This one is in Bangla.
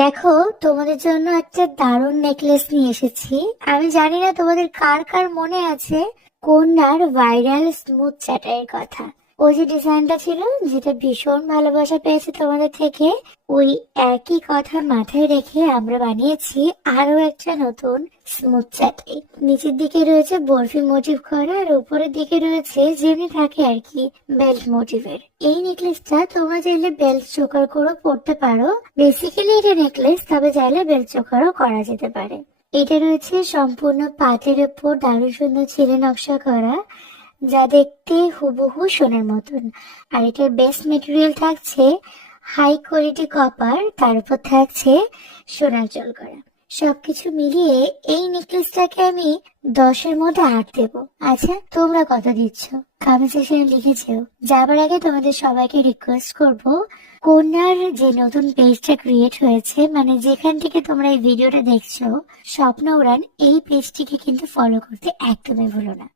দেখো, তোমাদের জন্য একটা দারুণ নেকলেস নিয়ে এসেছি। আমি জানি না তোমাদের কার কার মনে আছে কন্যার ভাইরাল স্মুথ চ্যাটারের কথা। ওই যে ডিজাইনটা ছিল, যেটা ভীষণ ভালোবাসা পেয়েছে তোমাদের থেকে, ওই একই কথা মাথায় রেখে আমরা বানিয়েছি আরো একটা নতুন স্মুথ চ্যাটারি। নিচের দিকে রয়েছে বরফি মোটিভ করা, আর উপরের দিকে রয়েছে যেমনি থাকে আর কি বেল্ট মোটিভের। এই নেকলেসটা তোমরা চাইলে বেল্ট চোকার করেও পরতে পারো। বেসিক্যালি এটা নেকলেস, তবে চাইলে বেল্ট চোকারও করা যেতে পারে। এটা রয়েছে সম্পূর্ণ পাতের উপর দারুণ সুন্দর ছিলে নকশা করা, যা দেখতে হুবহু সোনার মতন। আর এটার বেস মেটেরিয়াল থাকছে হাই কোয়ালিটি কপার, তার উপর থাকছে সোনার জল করা। সবকিছু মিলিয়ে এই নেকলেসটাকে আমি 10-এর মধ্যে 8 দেবো। আচ্ছা, তোমরা কত দিচ্ছ কমেন্ট সেকশনে লিখে যেও। যাবার আগে তোমাদের সবাইকে রিকোয়েস্ট করব, কন্যার যে নতুন পেজটা ক্রিয়েট হয়েছে, মানে যেখান থেকে তোমরা এই ভিডিওটা দেখছো, স্বপ্ন উড়ান, এই পেজটিকে কিন্তু ফলো করতে একদমই ভুলো না।